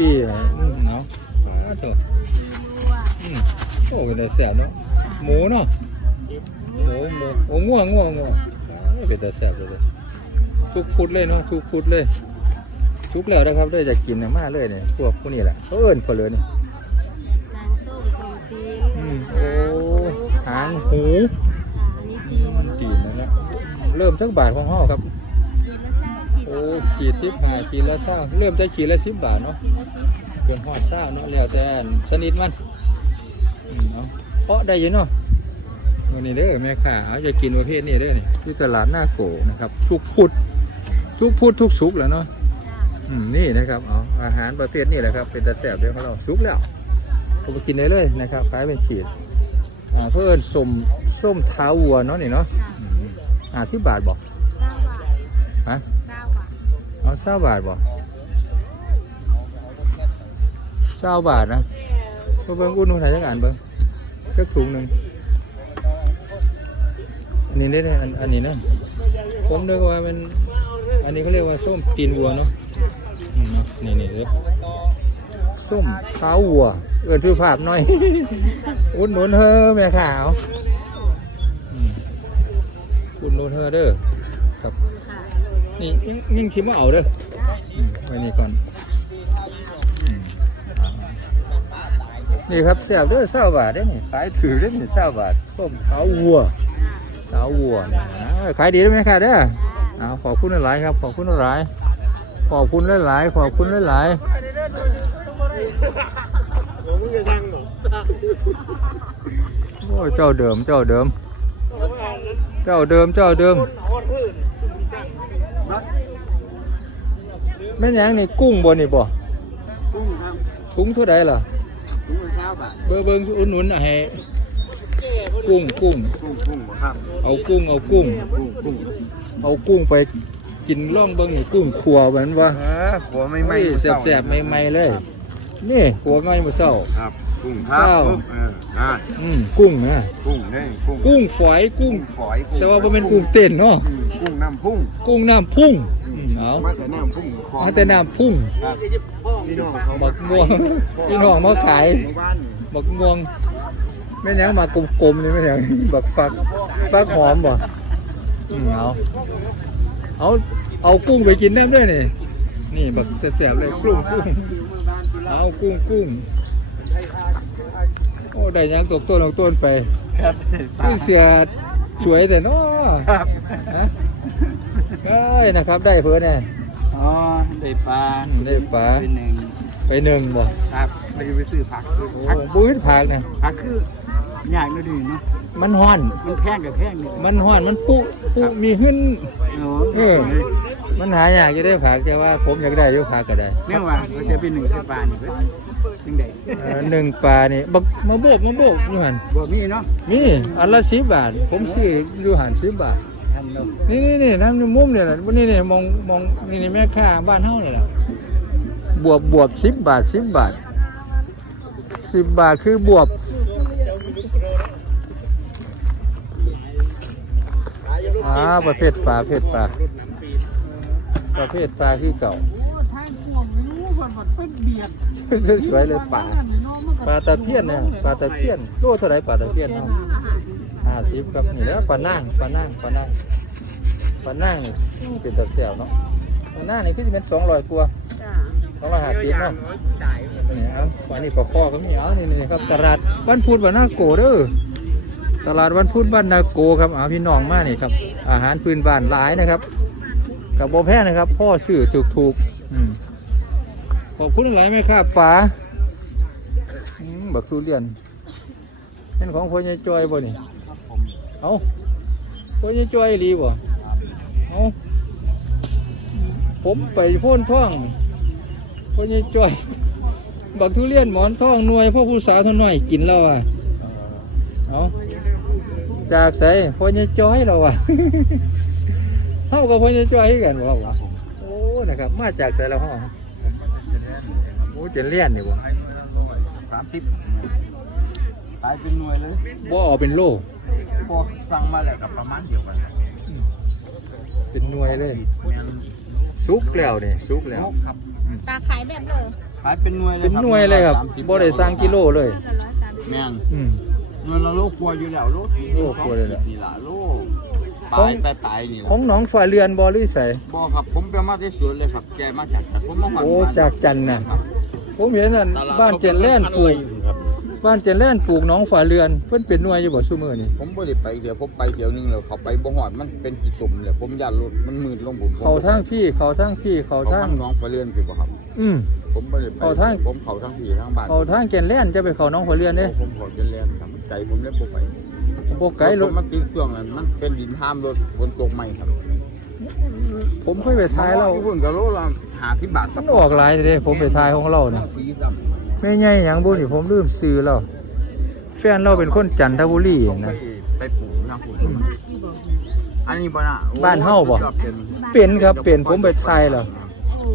ยชมฟรีนะอืมเนาะอ่าเถอะสีลวกอืมโอ้เป็นแต่แซ่บเนาะหมูเนาะหมูหมูโอ้ง่วงง่วงง่วงอ่าเป็นแต่แซ่บเลยทุกฟุดเลยเนาะทุกฟุดเลย ทุกแล้วนะครับเลยจะกินเนี่ยมาเลยเนี่ยพวกพวกนี้แหละเขาเอิ้นเขาเลยเนี่ยนางต้มส่งจีนอืมโอ้หางหูอ่าอันนี้จีนจีนนั่นแหละเริ่มสักบาทของห่อครับ อ้ขีดสิบห้าขีดละเศร้าเริ่มจะขีดละสิบบาทเนาะขีดละสิบเกินหอดเศร้าเนาะแล้วแต่ชนิดมันอืมเอาะเพาะได้อยินเนาะวันนี้เด้อแม่ค้าเอาจะกินประเภทนี้เด้อนี่ที่ตลาดหน้าโกนะครับ ทุกพุธทุกพุธทุกสุกแล้วเนาะอืมนี่นะครับเอาอาหารประเภทนี้แหละครับ เป็นตะแสบเดียวของเราสุกแล้วเอาไปกินได้เลยนะครับขายเป็นขีดอ่าเพื่อนส้มส้มเท้าวัวเนาะนี่เนาะจ้าห้าสิบบาทบอกเก้าบาทฮะ เอาเศร้าบาทบอกเศร้าบาทนะเพิ่งเบิ่งอุ่นหุ่นไหนจังอ่านเบิ่งจักถุงหนึ่งอันนี้ได้อันอันนี้นะผมนึกว่ามันอันนี้เขาเรียกว่าส้มตีนวัวเนาะจ้าอืมเนาะนี่นี่เลยส้มเท้าวัว เอื้อนชื่อภาพหน่อย อุ่นหนุนเฮอแม่ขาวอืมอุ่นหนุนเฮอเด้อครับค่ะ นี่ยิ่งยิ่งคิดว่าเอาเด้อไว้นี่ก่อนนี่ครับแซ่บเด้อเศร้าบาทเด้อนี่ขายถือเด้อนี่เศร้าบาทส้มเท้าวัวเท้าวัวเนี่ยนะขายดีได้ไหมครับเด้อเอาขอบคุณหลายครับ ขอบคุณหลายขอบคุณหลายขอบคุณหลายโอ้เจ้าเดิมเจ้าเดิม เจ้าเดิมเจ้าเดิม แม่นหยังนี่กุ้งบ่นี่บ่กุ้งครับถุงเท่าใดล่ะ กุ้งละเช้าบาทเบิ่งเบิ่งอุ่นหนุนให้กุ้งกุ้ง กุ้งกุ้งบ่ครับเอากุ้งเอากุ้ง กุ้งกุ้งเอากุ้งไปกินล่องเบิ่งนี่กุ้งขัวเหมือนว่าเออหัวไม่ไหม้เฮ้ยแซ่บๆใหม่ๆเลย นี่ขัวง่ายมื้อเช้า ครับ กุ้งครับเช้าปุ๊บเอออ่าอืมกุ้งนะกุ้งนี่กุ้งกุ้งฝอยกุ้งฝอยกุ้งแต่ว่าบ่แม่นกุ้งเต้นเนาะอืม กุ้งน้ำพุ่งกุ้งน้ำพุ่งอืมเอามาแต่น้ำพุ่งของมาแต่น้ำพุ่งครับพี่น้องเขาบักม่วงพี่น้องมาขายหมู่บ้านนี่บักม่วงแม่นหยังมากลมๆนี่แม่นหยังบักฟักฟักหอมบ่อืมเอาเอาเอากุ้งไปกินน้ำด้วยนี่นี่บักแสบๆเลยกุ้งกุ้งเอากุ้งกุ้งโอ้ได้หยังตกต้นตกต้นไป ครับคือเสือสวยแต่น้อครับ ฮะ เอ้ยนะครับ ได้เพื่อแน่อ๋อได้ปลาอืมได้ปลา เป็นหนึ่งไปหนึ่งบ่ครับไปไปซื้อผักโอ้ผักบุ้ยผักเนี่ยผักคือใหญ่เลยดีเนาะมันห้อน มันแพงกับแพงนี่มันห้อน มันปุปุมีขึ้นโอ้เออมันหายากจะได้ผักแต่ว่าผมอยากได้อยู่ผักก็ได้เนี่ยว่าเราจะเป็นหนึ่งสิบบาทนี่เว้ยจังไดเออหนึ่งปลานี่บักมาโบกมาโบกอยู่หันบ่มีเนาะ มีอันละสิบบาท ผมซื้ออยู่หันสิบบาท ทำเนาะนี่นี่นี่น้ำมุมเนี่ยแหละนี่นี่มองมองนี่นี่แม่ค้าบ้านเฮาเนี่ยแหละบวบบวบสิบบาทสิบบาทสิบบาทคือบวบอ่าประเภทปลาประเภทปลาประเภทปลาคือเก่าทางขวงไม่รู้คนหมดเป็นเบียดสวยๆเลยปลาปลาตะเพียนเนี่ยปลาตะเพียนโลเท่าไหรปลาตะเพียนเนาะห้า สิบครับนี่แหล้วปลานั่งปลานั่งปลานั่งปลานั่งนี่เป็นตะเสียวเนาะปลานั่งนี่คือจะเป็นสองร้อยกว่าจ้าสองร้อยห้าสิบเนาะนี่เอาวันนี้ปลาข้อก็มีเอานี่นี่ครับตลาดวันพุธวันนาโกเด้อตลาดวันพุธบ้านนาโกครับเอาพี่น้องมานี่ครับ อาหารพื้นบ้านหลายนะครับกับโบแพงนะครับ พ่อซื้อถูกถูกๆอืมขอบคุณหลายไหมครับป๋าอืมบักทุเรียน เป็นของพ่อใหญ่จอยบ่นี่เอาพ่อใหญ่จอยอีหรีบ่เอาผมไปโพ่นท่องพ่อใหญ่จอยบักทุเรียนหมอนท่องหน่วยพ่อผู้สาวเท่าน้อยกินแล้วอะเอาจากใส่พ่อใหญ่จอยเราอะเฮากับพ่อใหญ่จ้อยคือกันบ่ครับโอ้นะครับ มาจากไสแล้วเฮาโอ้เจนเลียนนี่บ่สามสิบ ขายเป็นหน่วยเลยบ่เอาเป็นโลพอสั่งมาแล้วกับประมาณเดียวกันเป็นหน่วยเลยแม่นสุกแล้วนี่สุกแล้วครับตาขายแบบเลยขายเป็นหน่วยเลยเป็นหน่วยเลยครับบ่ได้สร้างกิโลเลยน่าจะร้อยสามสิบแม่นอืม หน่วยละโลกลัวอยู่แล้วโลสี่โลกลัวเลยแหละ นี่ล่ะโลปลายปลายปลายนี่ขล่ะองหนองฝ่ายเรือนบ่หรือไส บ่ครับผมไปมาที่สวนเลยครับแกมาจากแต่ผมมาหอดโอ้บ้นจากจันทน์น่ะ ครับผมเห็นนั่นบ้านเจนแล่นปลูก ครับ บ้านเจนแล่นปลูกหนองฝ่ายเรือน เพิ่นเป็นหน่วยอยู่บ่ซุมื้อนี่ผมบ่ได้ไปเดี๋ยวผมไปเดี๋ยวนึงแล้วเขาไปบ่ฮอดมันเป็นกี่ตุ่มเลยผมย่านรถมันมืดลงผมเขาทางพี่เขาทางพี่เขาเขาทาทางงน้องไปเรือนคือบ่ครับ อืม ผมบ่ได้ไปเขาทาง ผมเขาทางพี่ทางบ้านเขาทางเจนแล่นจะไปเขาหนองฝ่ายเรือนเด้ผมเขาจะเรียนครับไกลผมเลยบ่ไปบ่ไกลรรถถมันติดเครื่องนั้นมันเป็นดินห้ามรถฝนตกใหม่ครับผมเคยไปทายเราพุ่นก็โลละ50บาทมันออกหลายเด้ผมไปทายของเราน่ะฟรีซ้ำ แม่ใหญ่หยังบุนี่ผมลืมซื้อแล้วแฟนเราเป็นคนจันทบุรีผมไปนะไปปลูกทางพุ่นอันนี้บ่น่ะโอ้บ้านเฮาบ่สุดยอดเป็นเป็นครับเป็นผมไปทายแล้ว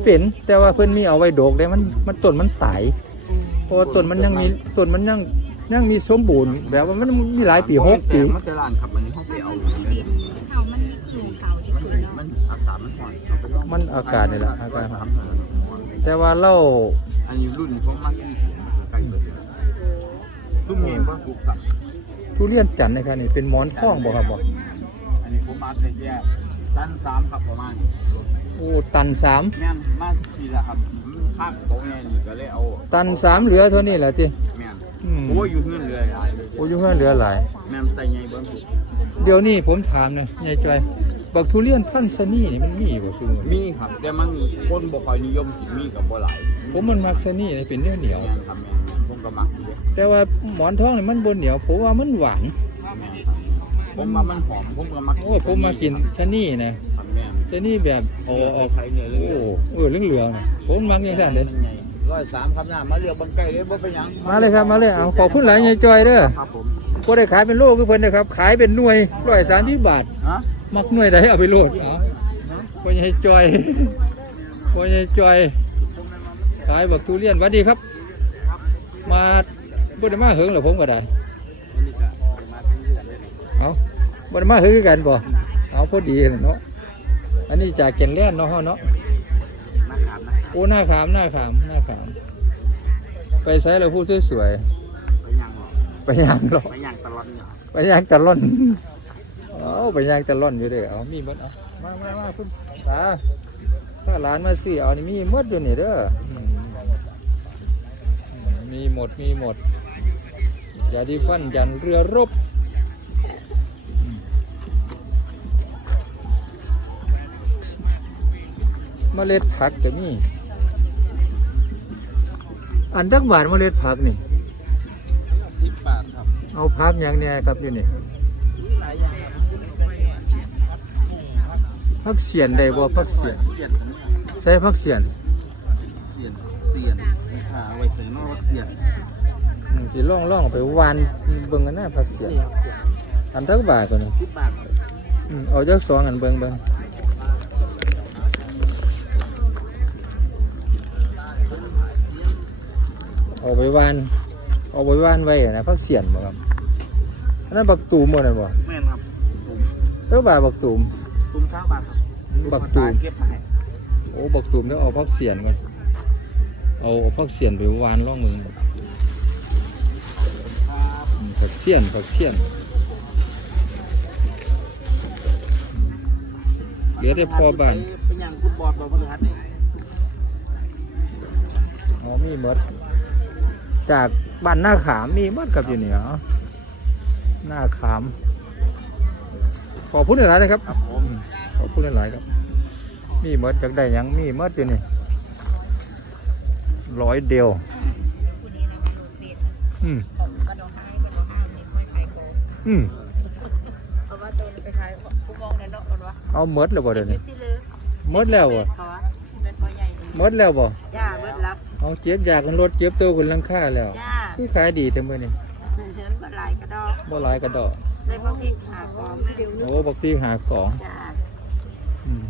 เป็นแต่ว่าเพิ่นมีเอาไว้โดกได้มันมันต้นมันตายเพราะว่าต้นมันยังมีต้นมันยังยังมีสมบูรณ์แบบว่ามันมีหลายปีหกปี มันจะร้านครับอันนี้เฮาไปเอาอยู่เลยเขามันมีกลิ่นเขาที่มันสุดเนาะมันอากาศมันร้อนเอาไปลองมันอากาศนี่แหละอากาศร้น แต่ว่าเราอันนี้รุ่นผมมาที่ไก่เบิดทุ่มเมบ่ถูกครับทุเรียนจันทร์นะครับนี่เป็นหมอนทองบ่ครับบ่อันนี้ผมมาแต่แย่ด้านสามครับประมาณโอ้ตันสามแม่นมาทีละครับข้างโต๊ะเนี่ยนี่ก็เลยเอาตันสามเหลือเท่านี้แหละติแม่นอืมโอ้ยอยู่เงินเรือหลายเลยโอ้อยู่เฮือนเหลือหลายแม่นใส่ใหญ่เบิ่งถูกเดี๋ยวนี้ผมถามนะยายจอย บักทุเรียนพันธุ์สนี่นี่มันมีบ่ซุมื้อนี้มีครับแต่มันคนบ่ค่อยนิยมกินมีกับบ่หลายผมมันมักสนี่นี่เป็นเนื้อเหนียวแม่นครับแม่นผมก็มักอยู่เด้แต่ว่าหมอนทองนี่มันบนเหนียวผมว่ามันหวานแม่นครับผมว่ามันหอมผมก็มักโอ้ยผมมากินชะนี่นะครับแม่นชะนี่แบบโอ้เอาออกไข่เนี่ยเลยโอ้เออเหลืองๆนะผมมักอย่างนั้นเลยร้อยสามครับน้ามาเลือกเบังไก่เลยบ่เป็นหยังมาเลยครับมาเลยเอาขอบคุณหลายยายจอยเด้อครับผมบ่ได้ขายเป็นโลคือเพิ่นนะครับ ขายเป็นหน่วย130บาท ฮะ มักหน่วยใดเอาไปโลดเอาพ่อยายจอยพ่อยายจอย ขายบักทุเรียนหวัสดีครับ มาบ่ได้มาเหิงหรอผมก็ได้เอาบ่ได้มาคือกันบ่เอาพอดีน่ะเนาะอันนี้จากแก่นแล่นเนาะเฮาเนาะนะครับนะโอ้หน้าขามหน้าขามหน้าขาม ไปใส่เราพูดสวยไปหยังหรอๆไปย่างหรอกไปหยังตลอดเนี่ยไปย่างตะล่อน เอาไปย่างตะล่อนอยู่เด้อเอามีหมดเอามามามาคุณตาถ้าหลานมาซื้อเอานี่มีหมดอยู่นี่เด้ออืมอืมมีหมดมีหมดอย่าที่ฟันยันเรือรบเมล็ดผักก็มีอันดักบาทเมล็ดผักนี่ สิบบาทครับ เอาผักอย่างเนี้ยครับอยู่นี่ ผักเสียนได้บ่ผักเสียนเสียนใช้ผักเสียนเสียนเสียนขาไว้ใส่นอกพักเสียนอืมที่ล่องล่องไปวานเบิ่งกันหน้าผักเสียนอันดักบาทตัวนี้สิบบาทอืมเอาจักสองอันเบิ่งเบิ่งเอาไปวานเอาไปวานไว้นะผักเสียนบ่ครับอันนั้นบักตูมบ่นั่นบ่แม่นครับเท่าบาทบักตูม ตุ้มเช้าบาทครับบักตูม เก็บมาให้โอ้บักตูมแล้วเอาพักเสียนก่อนเอาเอาพักเสียนไปวานล่องมือครับอืมผักเสียนผักเสียนเหลือแต่พอบ้านเป็นหยังฟุตบอลบอลพฤหัสนี่อ๋อมีหมดจากบ้านหน้าขามมีหมดกับอยู่นี่เหรอหน้าขาม ขอพูดหลายๆนะครับ ครับผมอืมขอพูดหลายๆครับ มีหมดจากได้หยังมีหมดอยู่นี่ร้อยเดียว อืมกระดองไม้กระดองไม้เนี่ยไม่ขายโกอืมเอาว่าตัวไปขายกูมองในนอกกันวะเอาหมดแล้วบ่เดี๋ยวนี้สิเลยหมดแล้วบ่เขาว่าเป็นพ่อใหญ่เลยหมดแล้วบ่จ้าเบิดรับเอาเจ็บยากันรถเจ็บตัวคนลังค่าแล้วจ้าคือขายดีแต่มื้อนี้เห็นบ่หลายกระดอกบ่หลายกระดอก ได้พวกที่หาของไม่เร็วโอ้บักตีหาของจ้าอืม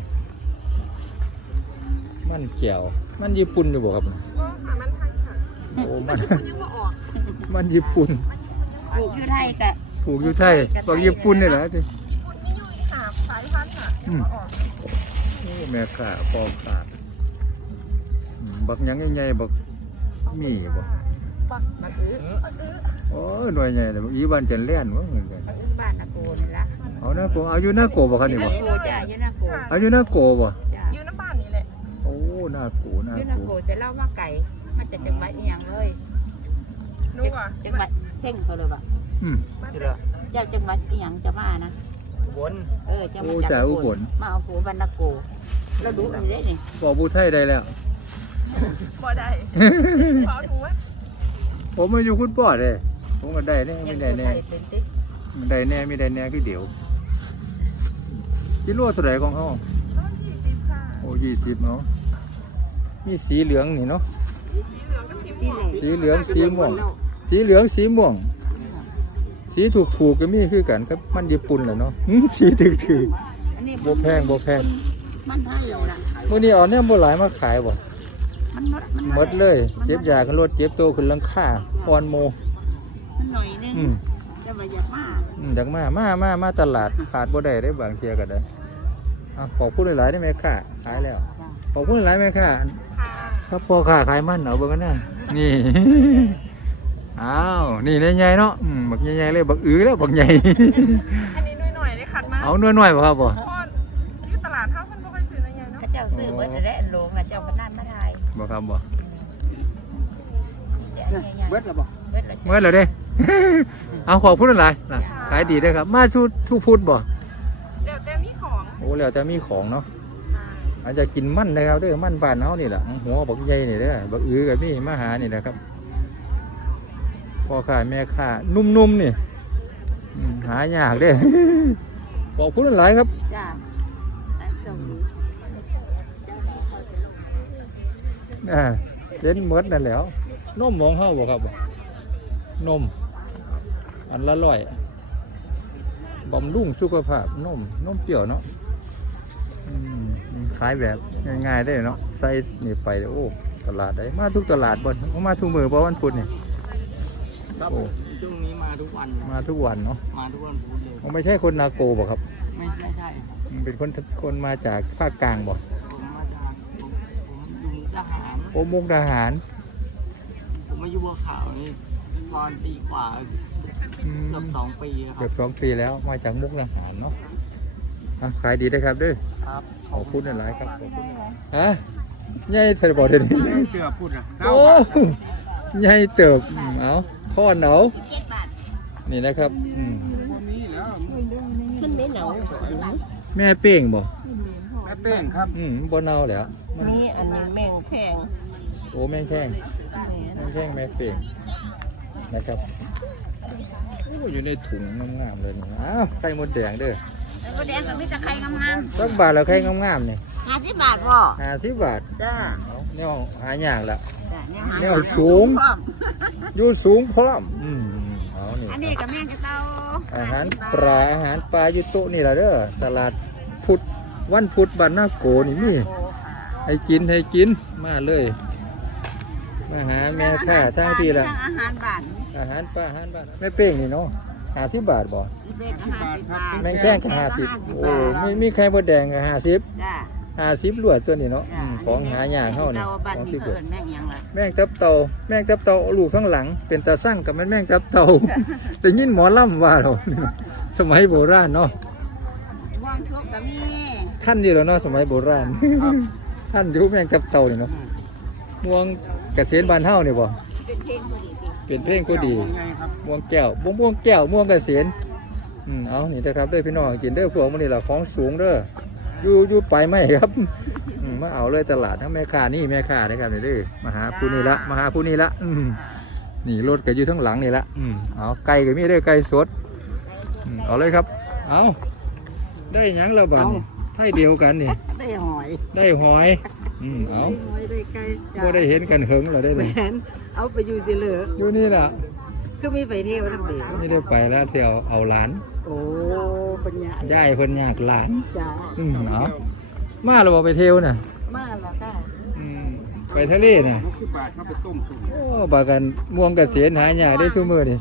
มันแก้วมันญี่ปุ่นอยู่บ่ครับก็หามันทันค่ะโอ้มันยังบ่ออกมันญี่ปุ่นปลูกอยู่ไทยกะปลูกอยู่ไทยบักญี่ปุ่นนี่แหละสิมีอยู่อีกหาสายพันธุ์ค่ะอืมออกโแม่ขาพอขาดอืมบักหยังใหญ่ๆบักมีบ่ปักมาอื้อมาอื้อ โอ้ยหน่วยใหญ่เลยอีวันจันแล่นวะเหมือนกันมาอื้อบ้านนาโกนี่ละเอาหน้าโกเอาอยู่หน้าโกบ่ครับนี่บ่นาโกจ้ะอยู่นาโกเอาอยู่หน้าโกบ่จ้ะอยู่น้ำบ้านนี่แหละโอ้หน้าโกหน้าอยู่โกนาโกจะเล่ามาไก่มาจากจังหวัดอีหยังเลยหนูอะจังหวัดเพ่งเขาเลยบ่อืมบ้านเจ้าจังหวัดอีหยังจะมานะบนเออจะโอ้มาจ่าอุบลมาเอาผัวบ้านนาโกเราดูอันนี้นี่บอกผู้ไทยได้แล้ว บ่ได้ขอหนูว่าผมมาอยู่คุณป่อเลย ผมก็ได้แน่ไม่ได้แน่เป็นติ๊กมันได้แน่ไม่ได้แน่คือเดี๋ยวกิโลเท่าไหร่ของเขาน้องยี่สิบค่ะโอ้ยี่สิบเนาะมีสีเหลืองนี่เนาะสีเหลืองกับสีม่วงสีเหลืองสีม่วง สีเหลืองสีม่วง สีถูกถูกๆก็มีคือกันกับมันญี่ปุ่นแหละเนาะอื้อสีถือถืออันนี้โบแพงโบแพงมันท่านเราละมื่อนี้เอาเนี่ยโบหลายมาขายบ่มันหมดมันหมดเลย เจ็บยากันรถเจ็บโตขึ้นหลังค่าอ่อนโม มันหน่อยนึงอืมจะมาอยากมาอืมอยากมามามามาตลาดขาดบ่ได้ได้บางเทียก็ได้อะขอพูดหลายๆได้ไหมค่ะขายแล้ว จ้ะขอพูดหลายๆไหมค่ะ ค่ะครับพ่อค้าขายมันเอาเบิ่งกันนะนี่ อ้าว นี่ใหญ่ๆเนาะอืมบักใหญ่ๆเลยบักอื้อแล้วบักใหญ่ อันนี้หน่อยๆได้ขัดมาเอาหน่อยๆบ่ครับบ่พ่ออยู่ตลาดเท่าเพิ่นบ่ค่อยซื้อนะยายเนาะข้าเจ้าซื้อเบิดแล้วโลงอะเจ้าพนันมาได้บ่ครับบ่เบิดแล้วบ่เบิดแล้วเมื่อแล้วเด้ เอาขอพูดหลายๆนะขายดีเด้อครับ มาทุกทุกพุธบ่เดี๋ยวแต่มีของโอ้แล้วจะมีของเนาะอาจจะกินมันนะครับเด้อมันบ้านเฮานี่แหละหัวบักใหญ่นี่เด้อบักอื้อกับมีมาหานี่นะครับพ่อค้าแม่ค้านุ่มๆนี่อืมหายากเด้อบอกพูดหลายๆครับจ้าได้ส่งดีอ่าเห็นหมดนั่นแหล้วนมหมองเฮาบ่ครับบ่นม อันละร้อยบำรุงสุขภาพนมนมเปรี้ยวเนาะอืมขายแบบง่ายๆได้เนาะใส่นี่ไปเดี๋ยวโอ้ตลาดได้มาทุกตลาดบ่เอามาทุกมือบ่วันพุธนี่ครับโอ้ช่วงนี้มาทุกวันมาทุกวันเนาะมาทุกวันพุธเลยมันไม่ใช่คนนาโกบ่ครับ ไม่ใช่ใช่ครับมันเป็นคนคนมาจากภาคกลางบ่ผมมาจากผมผมอยู่ทหารโอมุกดาหาร ผมมาอยู่บัวขาวนี่ตอนปีกว่าอืม เกือบสองปีคเกืรัอบ บสองปีแล้วมาจากมุกดาหารเนาะอะขายดีนะครับเด้อครับขอบคุณหลายๆครับขอบคุณฮะใหญ่เสร็จบ่เดี๋ยวนี้เสือพูดนะโอ้ใหญ่เติบอืมเอาทอดเหนาเจ็ดบาทนี่นะครับอืมนี่แล้วขึ้นไม่เหนาแม่เป้งบ่แม่เป้งครับอืมบ่เน่าแล้วมันนี่อันนี้แมงแพงโอ้แม่งแข้งแม่งแข้งแม่เป้งนะครับโอ้อยู่ในถุงงามๆเลยนี่อ้าวไข่มดแดงเด้อแล้วก็แดงกับมิตรไข่งามสักบาทแล้วไข่งามๆนี่ๆห้าสิบบาทบ่ห้าสิบบาทจ้าเอาแนวหายากละ จ้าเนี่ยหาแนวสูงอยู่สูงพร้อมอืมเอานี่อันนี้กับแมงกระเต้าอาหารปลาอาหารปลาอยู่โต๊ะนี่ล่ะเด้อตลาดพุธวันพุธบ้านนาโกนี่มีให้กินให้กินมาเลย มาหาแม่ค้าทั้งที่ละอาหารบาทอาหารปลาอาหารบ้านแม่เป้งนี่เนาะห้าสิบบาทบ่เบ็ดอาหารสิบบาทแม่งแข้งก็ห้าสิบโอ้มีมีไข่มดแดงก็ห้าสิบจ้า ห้าสิบลวดตัวนี้เนาะอืมของหายากเฮานี่เต้าบ้านของมีที่เกิเกิดนแม่งหยังล่ะแม่งตับเต่าแม่งตับเต่าเอาลูกข้างหลัง เป็นตาสั่งกับแม่นแม่งตับเต่าได้ยินหมอล่ำว่าเราสมัยโบราณเนาะ ว่างซุกก็มีท่านอยู่แล้วเนาะสมัยโบราณ ท่านอยู่แม่งตับเต่านี่เนาะม่วง เกษตรบ้านเฮานี่บ่เป็นเพลงพอดีสิเป็นเพลงก็ดีไงครับม่วงแก้วม่วงม่วงแก้วม่วงเกษตรอืมเอานี่นะครับเด้อพี่น้องกินเด้อพวกมันนี่ล่ะของสูงเด้ออยู่อยู่ไปไหมครับอืมมาเอาเลยตลาดทั้งแม่ค้านี่แม่ค้านะครับนี่เด้อมาหาผู้นี่ละมาหาผู้นี่ละอืมนี่รถก็อยู่ทั้งหลังนี่ละอืมเอาไก่ก็มีเด้อไก่สดอืมเอาเลยครับ เอาได้หยังและบัดนี่ให้เดียวกันนี่ได้หอย ได้หอย อืมเอาหอยได้ไก่จ้าบ่ได้เห็นกันเหิงเหรอได้เลยแม่นเอาไปอยู่สิเหลืออยู่นี่ล่ะคือมีไปเที่ยวน้ำเบียไม่ได้ไปแล้วเที่ยวเอาหลานโอ้ปัญญายายเพิ่นอยากหลาน จ้าอืมเอามาเราบอกไปเที่ยวน่ะมาแล้วก็อืมไปทะเลน่ะหกสิบบาทมาไปต้มสุ่มโอ้บากันม่วงเกษียณหายากได้ชั่วมือนี่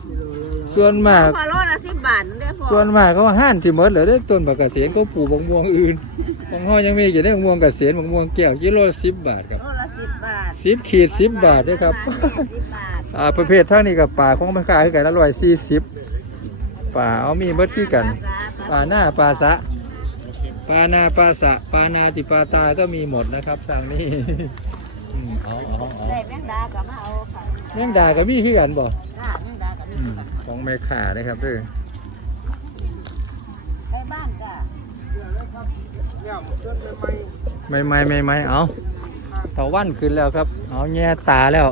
ส่วนมาก พอโลละสิบบาทนั่นเด้อพอส่วนมากเขาห้านที่หมดเหลือได้ต้นบักเกษตรก็ปลูกบักม่วงอื่น บางห้อยังมีอยู่ได้บักม่วงเกษตรบักม่วงแก้วกิโลสิบบาทครับโลละสิบบาทสิบขีดสิบบาทเด้วยครับสิบบาทอ่าประเภททั้งนี้กับป่าของมันขายคือกันละร้อยสี่สิบป่าเอามีเบิดคือกันป่าหน้าป่าสะป่านาป่าสะป่านาติป่าตาก็มีหมดนะครับทางนี้อืมเอาเอาเอาได้แมงดากับมาเอาค่ะแมงดาก็มีคือกันบ่ค่ะแมงดากับมีอืมของแม่ข่านะครับเด้อไไม่ไม่ไม่ไม่เอาตะวันขึ้นแล้วครับ เอาแง่ตาแล้ว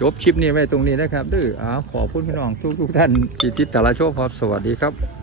จบคลิปนี้ไว้ตรงนี้นะครับดื้อเอาขอพูดพี่น้องทุกทุกท่านที่ติดตามรับชมครับ สวัสดีครับ